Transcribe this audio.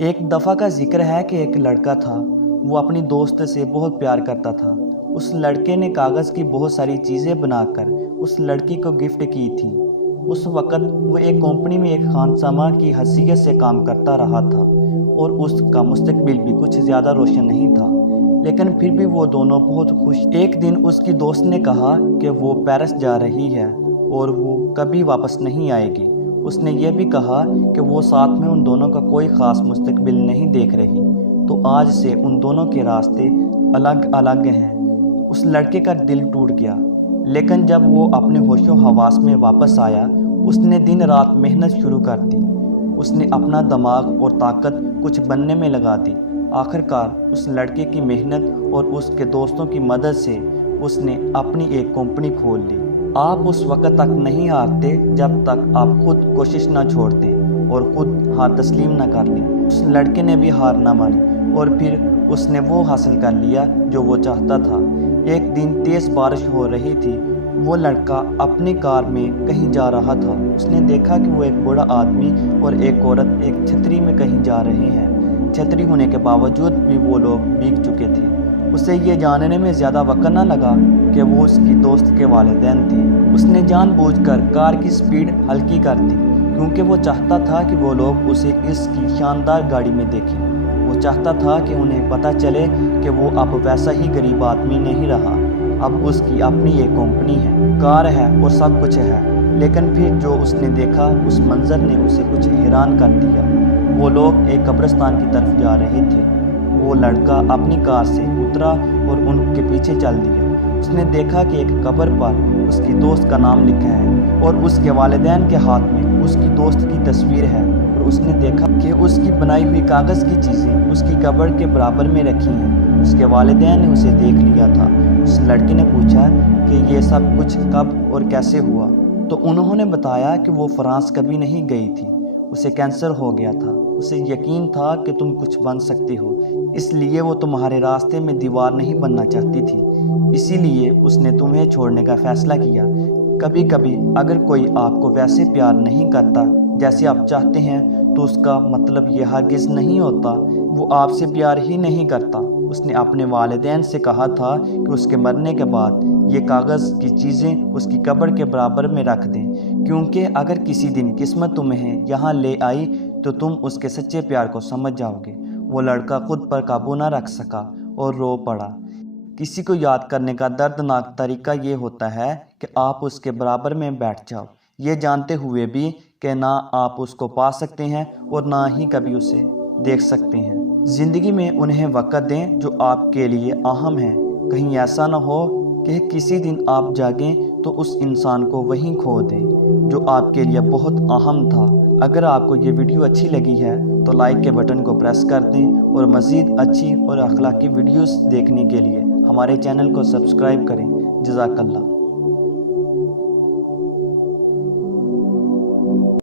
ایک دفعہ کا ذکر ہے کہ ایک لڑکا تھا، وہ اپنی دوست سے بہت پیار کرتا تھا۔ اس لڑکے نے کاغذ کی بہت ساری چیزیں بنا کر اس لڑکی کو گفٹ کی تھی۔ اس وقت وہ ایک کمپنی میں ایک خانسامہ کی حیثیت سے کام کرتا رہا تھا اور اس کا مستقبل بھی کچھ زیادہ روشن نہیں تھا، لیکن پھر بھی وہ دونوں بہت خوش۔ ایک دن اس کی دوست نے کہا کہ وہ پیرس جا رہی ہے اور وہ کبھی واپس نہیں آئے گی۔ اس نے یہ بھی کہا کہ وہ ساتھ میں ان دونوں کا کوئی خاص مستقبل نہیں دیکھ رہی، تو آج سے ان دونوں کے راستے الگ الگ ہیں۔ اس لڑکے کا دل ٹوٹ گیا، لیکن جب وہ اپنے ہوش و حواس میں واپس آیا، اس نے دن رات محنت شروع کر دی۔ اس نے اپنا دماغ اور طاقت کچھ بننے میں لگا دی۔ آخرکار اس لڑکے کی محنت اور اس کے دوستوں کی مدد سے اس نے اپنی ایک کمپنی کھول لی۔ آپ اس وقت تک نہیں ہارتے جب تک آپ خود کوشش نہ چھوڑ دیں اور خود ہار تسلیم نہ کر لیں۔ اس لڑکے نے بھی ہار نہ مانی اور پھر اس نے وہ حاصل کر لیا جو وہ چاہتا تھا۔ ایک دن تیز بارش ہو رہی تھی۔ وہ لڑکا اپنی کار میں کہیں جا رہا تھا۔ اس نے دیکھا کہ وہ ایک بوڑھا آدمی اور ایک عورت ایک چھتری میں کہیں جا رہے ہیں۔ چھتری ہونے کے باوجود بھی وہ لوگ بھیگ چکے تھے۔ اسے یہ جاننے میں زیادہ وقت نہ لگا کہ وہ اس کی دوست کے والدین تھے۔ اس نے جان بوجھ کر کار کی سپیڈ ہلکی کر دی، کیونکہ وہ چاہتا تھا کہ وہ لوگ اسے اس کی شاندار گاڑی میں دیکھیں۔ وہ چاہتا تھا کہ انہیں پتہ چلے کہ وہ اب ویسا ہی غریب آدمی نہیں رہا۔ اب اس کی اپنی ایک کمپنی ہے، کار ہے اور سب کچھ ہے۔ لیکن پھر جو اس نے دیکھا، اس منظر نے اسے کچھ حیران کر دیا۔ وہ لوگ ایک قبرستان کی طرف جا رہے تھے۔ وہ لڑکا اپنی کار سے اترا اور ان کے پیچھے چل دیا۔ اس نے دیکھا کہ ایک قبر پر اس کی دوست کا نام لکھا ہے اور اس کے والدین کے ہاتھ میں اس کی دوست کی تصویر ہے، اور اس نے دیکھا کہ اس کی بنائی ہوئی کاغذ کی چیزیں اس کی قبر کے برابر میں رکھی ہیں۔ اس کے والدین نے اسے دیکھ لیا تھا۔ اس لڑکی نے پوچھا کہ یہ سب کچھ کب اور کیسے ہوا، تو انہوں نے بتایا کہ وہ فرانس کبھی نہیں گئی تھی، اسے کینسر ہو گیا تھا۔ اسے یقین تھا کہ تم کچھ بن سکتی ہو، اس لیے وہ تمہارے راستے میں دیوار نہیں بننا چاہتی تھی، اسی لیے اس نے تمہیں چھوڑنے کا فیصلہ کیا۔ کبھی کبھی اگر کوئی آپ کو ویسے پیار نہیں کرتا جیسے آپ چاہتے ہیں، تو اس کا مطلب یہ ہرگز نہیں ہوتا وہ آپ سے پیار ہی نہیں کرتا۔ اس نے اپنے والدین سے کہا تھا کہ اس کے مرنے کے بعد یہ کاغذ کی چیزیں اس کی قبر کے برابر میں رکھ دیں، کیونکہ اگر کسی دن قسمت تمہیں یہاں لے آئی تو تم اس کے سچے پیار کو سمجھ جاؤ گے۔ وہ لڑکا خود پر قابو نہ رکھ سکا اور رو پڑا۔ کسی کو یاد کرنے کا دردناک طریقہ یہ ہوتا ہے کہ آپ اس کے برابر میں بیٹھ جاؤ، یہ جانتے ہوئے بھی کہ نہ آپ اس کو پا سکتے ہیں اور نہ ہی کبھی اسے دیکھ سکتے ہیں۔ زندگی میں انہیں وقت دیں جو آپ کے لیے اہم ہیں۔ کہیں ایسا نہ ہو کہ کسی دن آپ جاگیں تو اس انسان کو وہیں کھو دیں جو آپ کے لیے بہت اہم تھا۔ اگر آپ کو یہ ویڈیو اچھی لگی ہے تو لائک کے بٹن کو پریس کر دیں اور مزید اچھی اور اخلاقی ویڈیوز دیکھنے کے لیے ہمارے چینل کو سبسکرائب کریں۔ جزاک اللہ۔